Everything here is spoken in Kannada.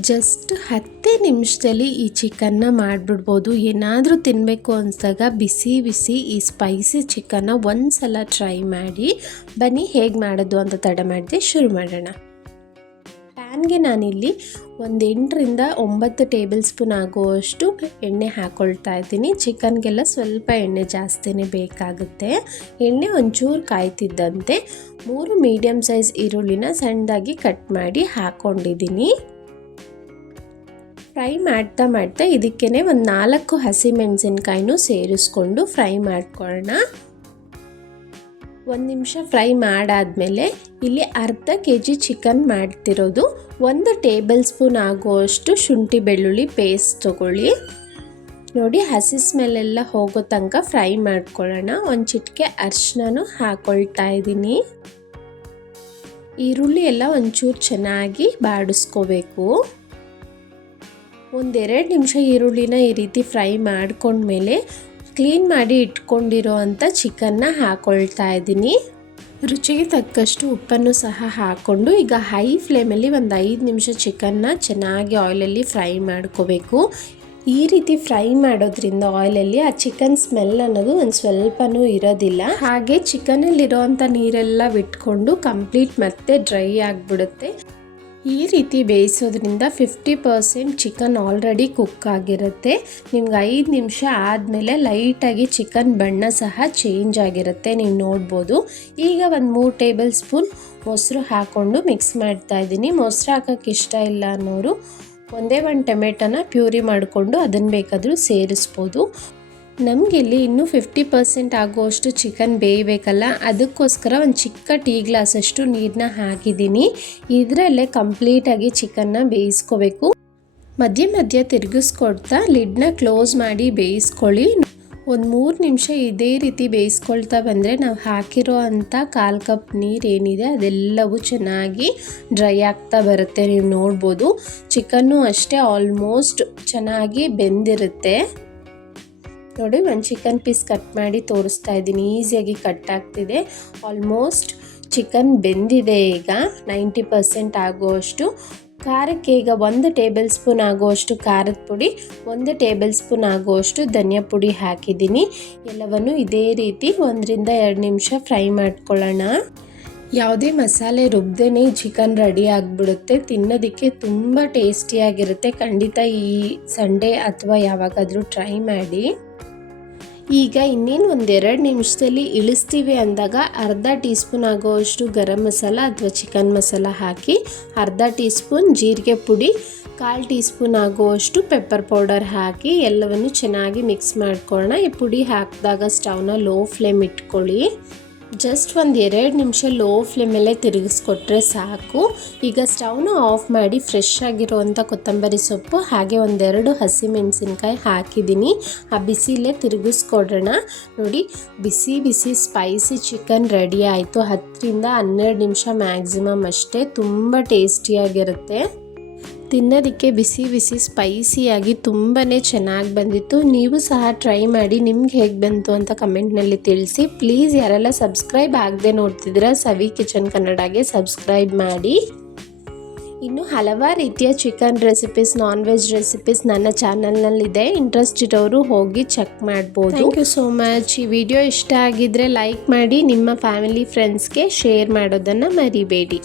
ಜಸ್ಟ್ ಹತ್ತೇ ನಿಮಿಷದಲ್ಲಿ ಈ ಚಿಕನ್ನ ಮಾಡಿಬಿಡ್ಬೋದು. ಏನಾದರೂ ತಿನ್ನಬೇಕು ಅನ್ಸಿದಾಗ ಬಿಸಿ ಬಿಸಿ ಈ ಸ್ಪೈಸಿ ಚಿಕನ್ನ ಒಂದು ಸಲ ಟ್ರೈ ಮಾಡಿ, ಬನ್ನಿ ಹೇಗೆ ಮಾಡೋದು ಅಂತ ತಡ ಮಾಡಿದೆ ಶುರು ಮಾಡೋಣ. ಪ್ಯಾನ್ಗೆ ನಾನಿಲ್ಲಿ ಒಂದು ಎಂಟರಿಂದ ಒಂಬತ್ತು ಟೇಬಲ್ ಸ್ಪೂನ್ ಆಗುವಷ್ಟು ಎಣ್ಣೆ ಹಾಕ್ಕೊಳ್ತಾ ಇದ್ದೀನಿ. ಚಿಕನ್ಗೆಲ್ಲ ಸ್ವಲ್ಪ ಎಣ್ಣೆ ಜಾಸ್ತಿನೇ ಬೇಕಾಗುತ್ತೆ. ಎಣ್ಣೆ ಒಂಚೂರು ಕಾಯ್ತಿದ್ದಂತೆ. ಮೂರು ಮೀಡಿಯಮ್ ಸೈಜ್ ಈರುಳ್ಳಿನ ಸಣ್ಣದಾಗಿ ಕಟ್ ಮಾಡಿ ಹಾಕ್ಕೊಂಡಿದ್ದೀನಿ ಫ್ರೈ ಮಾಡ್ತಾ ಮಾಡ್ತಾ ಇದಕ್ಕೇ ಒಂದು ನಾಲ್ಕು ಹಸಿಮೆಣಸಿನ್ಕಾಯಿನೂ ಸೇರಿಸ್ಕೊಂಡು ಫ್ರೈ ಮಾಡ್ಕೊಳ್ಳೋಣ. ಒಂದು ನಿಮಿಷ ಫ್ರೈ ಮಾಡಾದಮೇಲೆ ಇಲ್ಲಿ ಅರ್ಧ ಕೆ ಜಿ ಚಿಕನ್ ಮಾಡ್ತಿರೋದು. ಒಂದು ಟೇಬಲ್ ಸ್ಪೂನ್ ಆಗುವಷ್ಟು ಶುಂಠಿ ಬೆಳ್ಳುಳ್ಳಿ ಪೇಸ್ಟ್ ತೊಗೊಳ್ಳಿ. ನೋಡಿ, ಹಸಿ ಸ್ಮೆಲ್ಲೆಲ್ಲ ಹೋಗೋ ತನಕ ಫ್ರೈ ಮಾಡ್ಕೊಳ್ಳೋಣ. ಒಂದು ಚಿಟಿಕೆ ಅರ್ಶಿನೂ ಹಾಕ್ಕೊಳ್ತಾ ಇದ್ದೀನಿ. ಈರುಳ್ಳಿ ಎಲ್ಲ ಒಂಚೂರು ಚೆನ್ನಾಗಿ ಬಾಡಿಸ್ಕೋಬೇಕು. ಒಂದೆರಡು ನಿಮಿಷ ಈರುಳ್ಳಿನ ಈ ರೀತಿ ಫ್ರೈ ಮಾಡಿಕೊಂಡ್ಮೇಲೆ ಕ್ಲೀನ್ ಮಾಡಿ ಇಟ್ಕೊಂಡಿರೋ ಅಂಥ ಚಿಕನ್ನ ಹಾಕ್ಕೊಳ್ತಾ ಇದ್ದೀನಿ. ರುಚಿಗೆ ತಕ್ಕಷ್ಟು ಉಪ್ಪನ್ನು ಸಹ ಹಾಕ್ಕೊಂಡು ಈಗ ಹೈ ಫ್ಲೇಮಲ್ಲಿ ಒಂದು ಐದು ನಿಮಿಷ ಚಿಕನ್ನ ಚೆನ್ನಾಗಿ ಆಯಿಲಲ್ಲಿ ಫ್ರೈ ಮಾಡ್ಕೋಬೇಕು. ಈ ರೀತಿ ಫ್ರೈ ಮಾಡೋದ್ರಿಂದ ಆಯಿಲಲ್ಲಿ ಆ ಚಿಕನ್ ಸ್ಮೆಲ್ ಅನ್ನೋದು ಒಂದು ಸ್ವಲ್ಪನೂ ಇರೋದಿಲ್ಲ. ಹಾಗೆ ಚಿಕನಲ್ಲಿರೋವಂಥ ನೀರೆಲ್ಲ ಬಿಟ್ಕೊಂಡು ಕಂಪ್ಲೀಟ್ ಮತ್ತೆ ಡ್ರೈ ಆಗಿಬಿಡುತ್ತೆ. ಈ ರೀತಿ ಬೇಯಿಸೋದ್ರಿಂದ fifty percent chicken already cook ಆಗಿರುತ್ತೆ. ನಿಮ್ಗೆ ಐದು ನಿಮಿಷ ಆದಮೇಲೆ ಲೈಟಾಗಿ ಚಿಕನ್ ಬಣ್ಣ ಸಹ ಚೇಂಜ್ ಆಗಿರುತ್ತೆ, ನೀವು ನೋಡ್ಬೋದು. ಈಗ ಒಂದು ಮೂರು ಟೇಬಲ್ ಸ್ಪೂನ್ ಮೊಸರು ಹಾಕ್ಕೊಂಡು ಮಿಕ್ಸ್ ಮಾಡ್ತಾ ಇದ್ದೀನಿ. ಮೊಸರು ಹಾಕೋಕ್ಕೆ ಇಷ್ಟ ಇಲ್ಲ ಅನ್ನೋರು ಒಂದೇ ಒಂದು ಟೊಮೆಟೊನ ಪ್ಯೂರಿ ಮಾಡಿಕೊಂಡು ಅದನ್ನು ಬೇಕಾದರೂ ಸೇರಿಸ್ಬೋದು. ನಮಗಿಲ್ಲಿ ಇನ್ನೂ ಫಿಫ್ಟಿ ಪರ್ಸೆಂಟ್ ಆಗುವಷ್ಟು ಚಿಕನ್ ಬೇಯಬೇಕಲ್ಲ? ಅದಕ್ಕೋಸ್ಕರ ಒಂದು ಚಿಕ್ಕ ಟೀ ಗ್ಲಾಸಷ್ಟು ನೀರನ್ನ ಹಾಕಿದ್ದೀನಿ. ಇದರಲ್ಲೇ ಕಂಪ್ಲೀಟಾಗಿ ಚಿಕನ್ನ ಬೇಯಿಸ್ಕೋಬೇಕು. ಮಧ್ಯೆ ಮಧ್ಯೆ ತಿರುಗಿಸ್ಕೊಡ್ತಾ ಲಿಡ್ನ ಕ್ಲೋಸ್ ಮಾಡಿ ಬೇಯಿಸ್ಕೊಳ್ಳಿ. ಒಂದು ಮೂರು ನಿಮಿಷ ಇದೇ ರೀತಿ ಬೇಯಿಸ್ಕೊಳ್ತಾ ಬಂದರೆ ನಾವು ಹಾಕಿರೋ ಅಂಥ ಕಾಲು ಕಪ್ ನೀರು ಏನಿದೆ ಅದೆಲ್ಲವೂ ಚೆನ್ನಾಗಿ ಡ್ರೈ ಆಗ್ತಾ ಬರುತ್ತೆ, ನೀವು ನೋಡ್ಬೋದು. ಚಿಕನ್ನು ಅಷ್ಟೇ ಆಲ್ಮೋಸ್ಟ್ ಚೆನ್ನಾಗಿ ಬೆಂದಿರುತ್ತೆ. ನೋಡಿ ಒಂದು ಚಿಕನ್ ಪೀಸ್ ಕಟ್ ಮಾಡಿ ತೋರಿಸ್ತಾ ಇದ್ದೀನಿ. ಈಸಿಯಾಗಿ ಕಟ್ ಆಗ್ತಿದೆ. ಆಲ್ಮೋಸ್ಟ್ ಚಿಕನ್ ಬೆಂದಿದೆ ಈಗ. ನೈಂಟಿ ಪರ್ಸೆಂಟ್ ಆಗುವಷ್ಟು. ಖಾರಕ್ಕೆ ಈಗ ಒಂದು ಟೇಬಲ್ ಸ್ಪೂನ್ ಆಗುವಷ್ಟು ಖಾರದ ಪುಡಿ, ಒಂದು ಟೇಬಲ್ ಸ್ಪೂನ್ ಆಗುವಷ್ಟು ಧನಿಯಾ ಪುಡಿ ಹಾಕಿದ್ದೀನಿ. ಎಲ್ಲವನ್ನು ಇದೇ ರೀತಿ ಒಂದರಿಂದ ಎರಡು ನಿಮಿಷ ಫ್ರೈ ಮಾಡ್ಕೊಳ್ಳೋಣ. ಯಾವುದೇ ಮಸಾಲೆ ರುಬ್ದೇ ಚಿಕನ್ ರೆಡಿ ಆಗಿಬಿಡುತ್ತೆ. ತಿನ್ನೋದಕ್ಕೆ ತುಂಬ ಟೇಸ್ಟಿಯಾಗಿರುತ್ತೆ ಖಂಡಿತ ಈ ಸಂಡೇ ಅಥವಾ ಯಾವಾಗಾದರೂ ಟ್ರೈ ಮಾಡಿ. ಈಗ ಇನ್ನೇನು ಒಂದೆರಡು ನಿಮಿಷದಲ್ಲಿ ಇಳಿಸ್ತೀವಿ ಅಂದಾಗ ಅರ್ಧ ಟೀ ಸ್ಪೂನ್ ಆಗೋವಷ್ಟು ಗರಂ ಮಸಾಲ ಅಥವಾ ಚಿಕನ್ ಮಸಾಲ ಹಾಕಿ, ಅರ್ಧ ಟೀ ಸ್ಪೂನ್ ಜೀರಿಗೆ ಪುಡಿ, ಕಾಲು ಟೀ ಸ್ಪೂನ್ ಆಗುವಷ್ಟು ಪೆಪ್ಪರ್ ಪೌಡರ್ ಹಾಕಿ ಎಲ್ಲವನ್ನು ಚೆನ್ನಾಗಿ ಮಿಕ್ಸ್ ಮಾಡ್ಕೊಳ್ಳೋಣ ಈ ಪುಡಿ ಹಾಕಿದಾಗ ಸ್ಟವ್ನ ಲೋ ಫ್ಲೇಮ್ ಇಟ್ಕೊಳ್ಳಿ. ಜಸ್ಟ್ ಒಂದು ಎರಡು ನಿಮಿಷ ಲೋ ಫ್ಲೇಮಲ್ಲೇ ತಿರುಗಿಸ್ಕೊಟ್ರೆ ಸಾಕು. ಈಗ ಸ್ಟವ್ನ ಆಫ್ ಮಾಡಿ ಫ್ರೆಶ್ ಆಗಿರುವಂಥ ಕೊತ್ತಂಬರಿ ಸೊಪ್ಪು, ಹಾಗೆ ಒಂದೆರಡು ಹಸಿಮೆಣಸಿನ್ಕಾಯಿ ಹಾಕಿದ್ದೀನಿ. ಆ ಬಿಸಿಲೇ ತಿರುಗಿಸ್ಕೊಡೋಣ. ನೋಡಿ, ಬಿಸಿ ಬಿಸಿ ಸ್ಪೈಸಿ ಚಿಕನ್ ರೆಡಿ ಆಯಿತು. ಹತ್ತರಿಂದ ಹನ್ನೆರಡು ನಿಮಿಷ ಮ್ಯಾಕ್ಸಿಮಮ್ ಅಷ್ಟೇ. ತುಂಬ ಟೇಸ್ಟಿಯಾಗಿರುತ್ತೆ ತಿನ್ನೋದಕ್ಕೆ ಬಿಸಿ ಬಿಸಿ ಸ್ಪೈಸಿಯಾಗಿ ತುಂಬಾ ಚೆನ್ನಾಗಿ ಬಂದಿತ್ತು. ನೀವು ಸಹ ಟ್ರೈ ಮಾಡಿ ನಿಮ್ಗೆ ಹೇಗೆ ಬಂತು ಅಂತ ಕಮೆಂಟ್ನಲ್ಲಿ ತಿಳಿಸಿ. ಪ್ಲೀಸ್ ಯಾರೆಲ್ಲ ಸಬ್ಸ್ಕ್ರೈಬ್ ಆಗದೆ ನೋಡ್ತಿದ್ರೆ ಸವಿ ಕಿಚನ್ ಕನ್ನಡಗೆ ಸಬ್ಸ್ಕ್ರೈಬ್ ಮಾಡಿ. ಇನ್ನು ಹಲವಾರು ರೀತಿಯ chicken recipes non veg recipes ನನ್ನ ಚಾನಲ್ನಲ್ಲಿದೆ. ಇಂಟ್ರೆಸ್ಟ್ ಇರೋರು ಹೋಗಿ ಚೆಕ್ ಮಾಡ್ಬೋದು. ಥ್ಯಾಂಕ್ ಯು ಸೋ ಮಚ್ ಈ ವಿಡಿಯೋ ಇಷ್ಟ ಆಗಿದ್ರೆ ಲೈಕ್ ಮಾಡಿ ನಿಮ್ಮ ಫ್ಯಾಮಿಲಿ ಫ್ರೆಂಡ್ಸ್ಗೆ ಶೇರ್ ಮಾಡೋದನ್ನು ಮರಿಬೇಡಿ.